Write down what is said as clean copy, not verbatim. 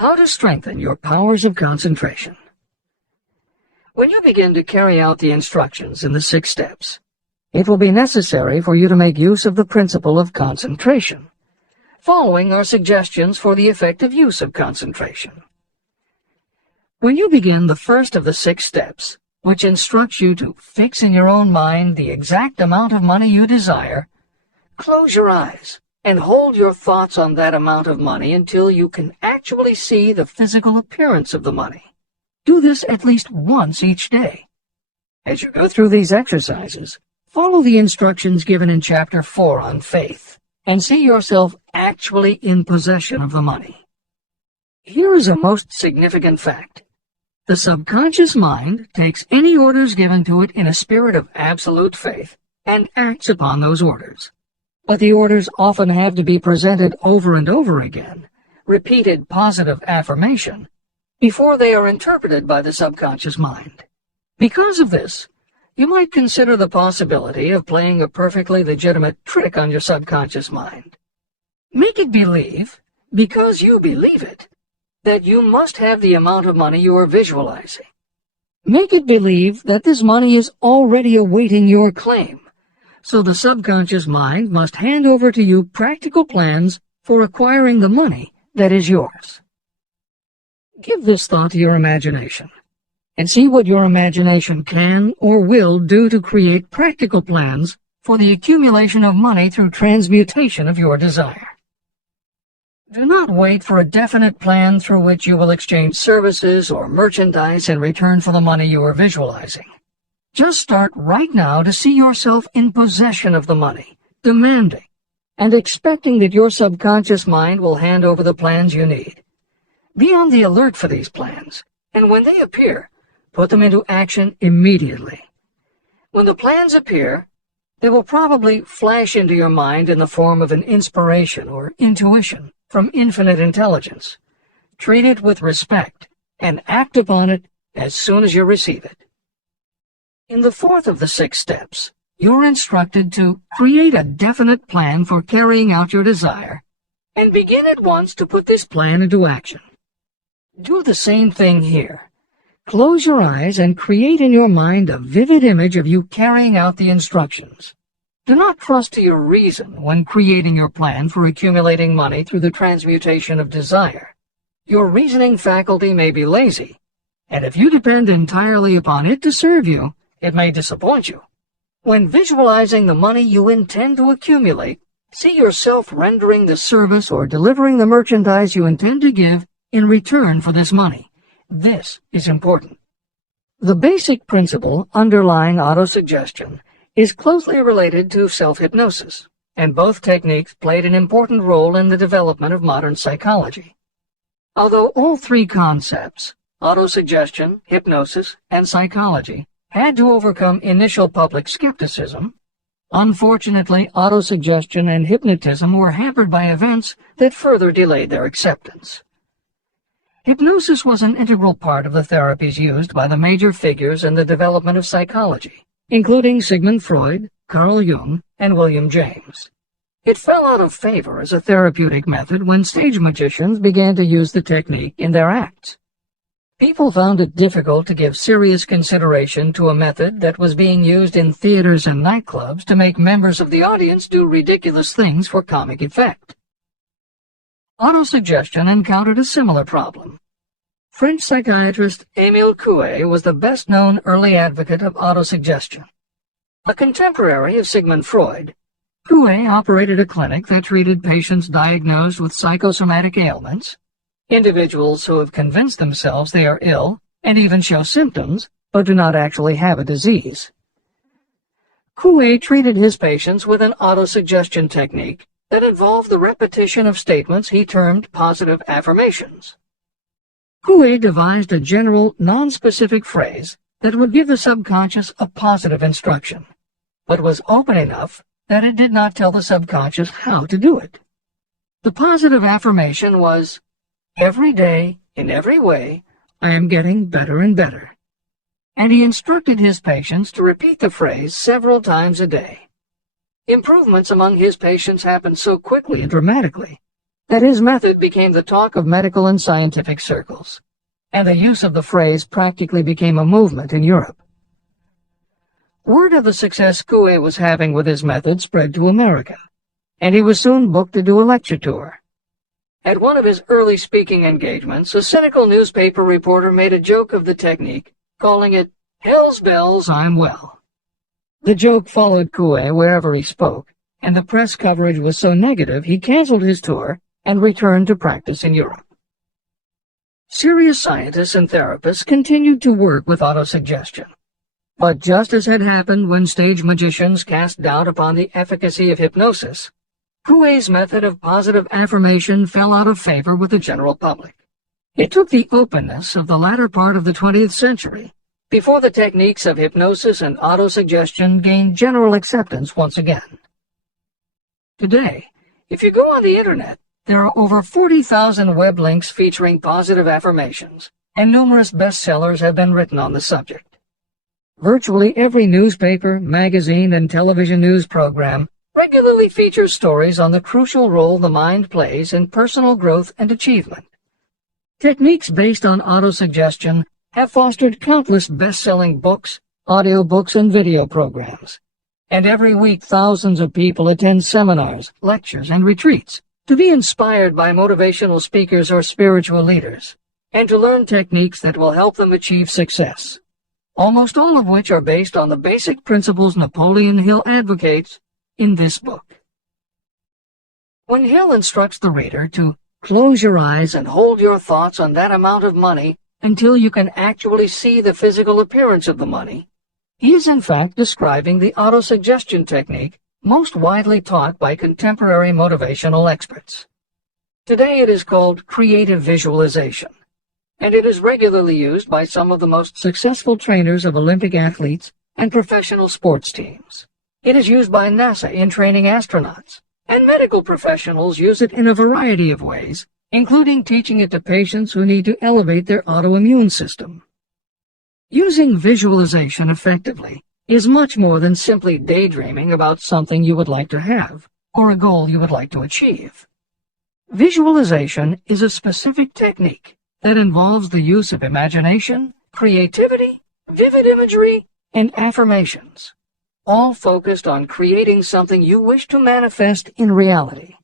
How to strengthen your powers of concentration. When you begin to carry out the instructions in the 6 steps, it will be necessary for you to make use of the principle of concentration. Following are suggestions for the effective use of concentration. When you begin the first of the 6 steps, which instructs you to fix in your own mind the exact amount of money you desire, close your eyes and hold your thoughts on that amount of money until you can actually see the physical appearance of the money. Do this at least once each day. As you go through these exercises, follow the instructions given in Chapter 4 on faith, and see yourself actually in possession of the money. Here is a most significant fact. The subconscious mind takes any orders given to it in a spirit of absolute faith and acts upon those orders. But the orders often have to be presented over and over again, repeated positive affirmation, before they are interpreted by the subconscious mind. Because of this, you might consider the possibility of playing a perfectly legitimate trick on your subconscious mind. Make it believe, because you believe it, that you must have the amount of money you are visualizing. Make it believe that this money is already awaiting your claim, so the subconscious mind must hand over to you practical plans for acquiring the money that is yours. Give this thought to your imagination, and see what your imagination can or will do to create practical plans for the accumulation of money through transmutation of your desire. Do not wait for a definite plan through which you will exchange services or merchandise in return for the money you are visualizing. Just start right now to see yourself in possession of the money, demanding, and expecting that your subconscious mind will hand over the plans you need. Be on the alert for these plans, and when they appear, put them into action immediately. When the plans appear, they will probably flash into your mind in the form of an inspiration or intuition from infinite intelligence. Treat it with respect and act upon it as soon as you receive it. In the 4th of the 6 steps, you are instructed to create a definite plan for carrying out your desire and begin at once to put this plan into action. Do the same thing here. Close your eyes and create in your mind a vivid image of you carrying out the instructions. Do not trust to your reason when creating your plan for accumulating money through the transmutation of desire. Your reasoning faculty may be lazy, and if you depend entirely upon it to serve you, it may disappoint you. When visualizing the money you intend to accumulate, see yourself rendering the service or delivering the merchandise you intend to give in return for this money. This is important. The basic principle underlying autosuggestion is closely related to self-hypnosis, and both techniques played an important role in the development of modern psychology. Although all 3 concepts, autosuggestion, hypnosis, and psychology, had to overcome initial public skepticism, unfortunately, autosuggestion and hypnotism were hampered by events that further delayed their acceptance. Hypnosis was an integral part of the therapies used by the major figures in the development of psychology, including Sigmund Freud, Carl Jung, and William James. It fell out of favor as a therapeutic method when stage magicians began to use the technique in their acts. People found it difficult to give serious consideration to a method that was being used in theaters and nightclubs to make members of the audience do ridiculous things for comic effect. Autosuggestion encountered a similar problem. French psychiatrist Émile Coué was the best-known early advocate of autosuggestion. A contemporary of Sigmund Freud, Coué operated a clinic that treated patients diagnosed with psychosomatic ailments, individuals who have convinced themselves they are ill and even show symptoms but do not actually have a disease. Coué treated his patients with an autosuggestion technique that involved the repetition of statements he termed positive affirmations. Coué devised a general, non-specific phrase that would give the subconscious a positive instruction, but was open enough that it did not tell the subconscious how to do it. The positive affirmation was, "Every day, in every way, I am getting better and better." And he instructed his patients to repeat the phrase several times a day. Improvements among his patients happened so quickly and dramatically that his method became the talk of medical and scientific circles, and the use of the phrase practically became a movement in Europe. Word of the success Coué was having with his method spread to America, and he was soon booked to do a lecture tour. At one of his early speaking engagements, a cynical newspaper reporter made a joke of the technique, calling it, "Hell's bells, I'm well." The joke followed Coué wherever he spoke, and the press coverage was so negative he canceled his tour and returned to practice in Europe. Serious scientists and therapists continued to work with autosuggestion. But just as had happened when stage magicians cast doubt upon the efficacy of hypnosis, Coué's method of positive affirmation fell out of favor with the general public. It took the openness of the latter part of the 20th century before the techniques of hypnosis and autosuggestion gained general acceptance once again. Today, if you go on the internet, there are over 40,000 web links featuring positive affirmations, and numerous bestsellers have been written on the subject. Virtually every newspaper, magazine, and television news program regularly features stories on the crucial role the mind plays in personal growth and achievement. Techniques based on autosuggestion have fostered countless best-selling books, audiobooks, and video programs. And every week thousands of people attend seminars, lectures, and retreats to be inspired by motivational speakers or spiritual leaders, and to learn techniques that will help them achieve success, almost all of which are based on the basic principles Napoleon Hill advocates in this book. When Hill instructs the reader to close your eyes and hold your thoughts on that amount of money until you can actually see the physical appearance of the money, he is in fact describing the autosuggestion technique most widely taught by contemporary motivational experts. Today it is called creative visualization, and it is regularly used by some of the most successful trainers of Olympic athletes and professional sports teams. It is used by NASA in training astronauts, and medical professionals use it in a variety of ways, including teaching it to patients who need to elevate their autoimmune system. Using visualization effectively is much more than simply daydreaming about something you would like to have or a goal you would like to achieve. Visualization is a specific technique that involves the use of imagination, creativity, vivid imagery, and affirmations, all focused on creating something you wish to manifest in reality.